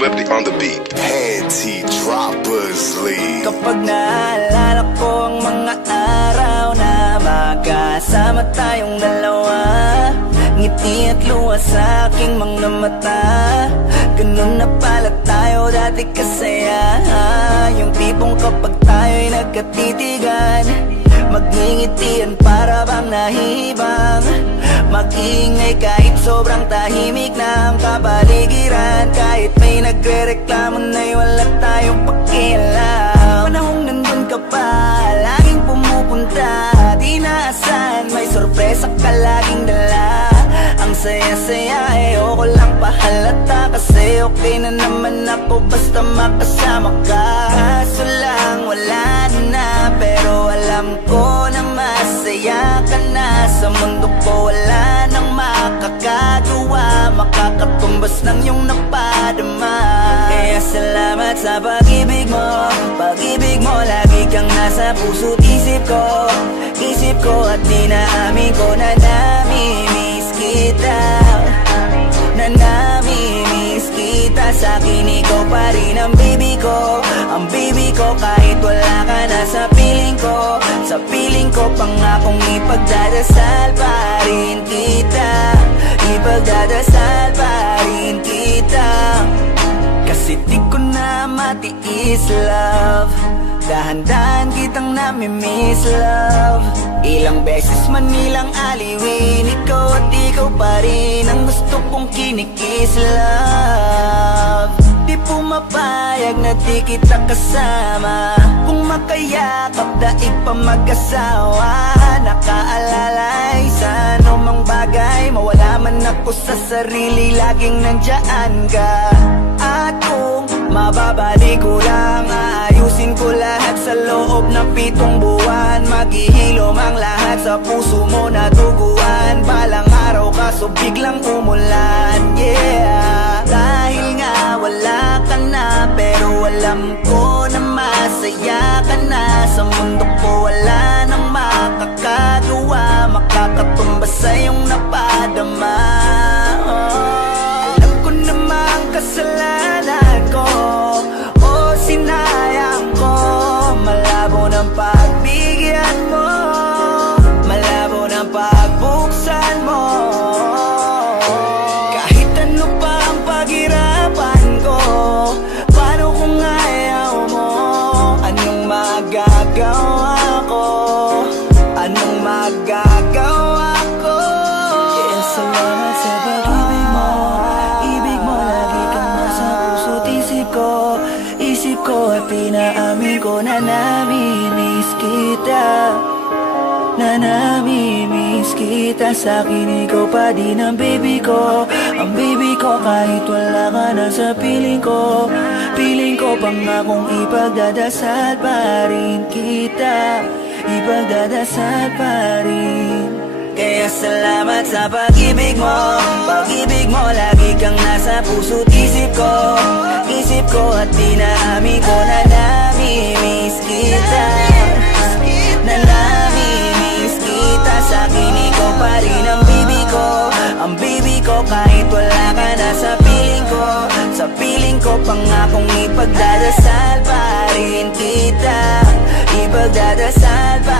Swifty on the beat. Panty Droppers League. Kapag naalala ko ang mga araw na magkasama tayong dalawa, ngiti at luha sa aking mga mata. Ganun na pala tayo dati kasaya. Yung tipong kapag tayo'y nagkatitigan, magngingitian para bang nahihibang. Mag-iingay kahit sobrang tahimik na ang kapaligiran. Kahit may nagre-reklamo na'y wala tayong pakialam. Panahong nandun ka pa, laging pumupunta, di naasahan, may sorpresa ka laging dala. Ang saya-saya, ayoko lang pahalata, kasi okay na naman ako basta makasama ka. Kaso lang wala na, pero alam ko na masaya ka na. Sa mundo ko wala nang makakagawa, makakatumbas ng iyong napadama. Kaya salamat sa pag-ibig mo, pag-ibig mo. Lagi kang nasa puso't isip ko at dinaamin ko na namimiss kita, na namimiss kita. Sa'kin ikaw pa rin ang baby ko, ang baby ko. Kahit wala ka na sa piling ko pangakong ipagdadasal pa rin kita, ipagdadasal pa rin kita. Kasi di ko na matiis, love, dahan-dahan kitang namimiss, love. Ilang beses man nilang aliwin, ikaw at ikaw pa rin ang gusto kong kinikis, love. Di pumapayag na di kita kasama, kung makayakap daig pa mag-asawa. Nakaalalay sa anumang bagay, mawala man ako sa sarili, laging nandyan ka. At kung mababalik ko lang, aayusin ko lahat sa loob ng 7 buwan. Maghihilom ang lahat sa puso mo na duguan. Balang araw kaso biglang umulan, yeah. Dahil nga wala ka na, pero alam ko na masaya ka na. Sa mundo ko wala nang makakagawa, makakatumbas sa iyong napadama. Alam ko namang kasalanan ko, o sinayang ko. Malabo ng pagbigyan mo, malabo ng pagbuksan mo. Kahit ano pa ang paghirapan ko, paano kung ayaw mo? Anong magagawa ko? Anong magagawa ko? Kaya salamat sa pag-ibig mo, ibig mo. Lagi kang nasa puso't isip ko at pinaamin ko na namimiss kita, na namimiss kita. Sa'kin ikaw pa din ang baby ko, ang baby ko. Kahit wala ka na sa piling ko pangakong ipagdadasal pa rin kita, ipagdadasal pa rin. Kaya salamat sa pag-ibig mo, pag-ibig mo. Lagi kang nasa puso't isip ko at dinaamin ko na namimiss kita, na namimiss kita. Sa'kin ikaw pa rin ang baby ko, ang baby ko. Kahit wala ka na sa piling ko pangakong ipagdadasal pa rin kita, ipagdadasal pa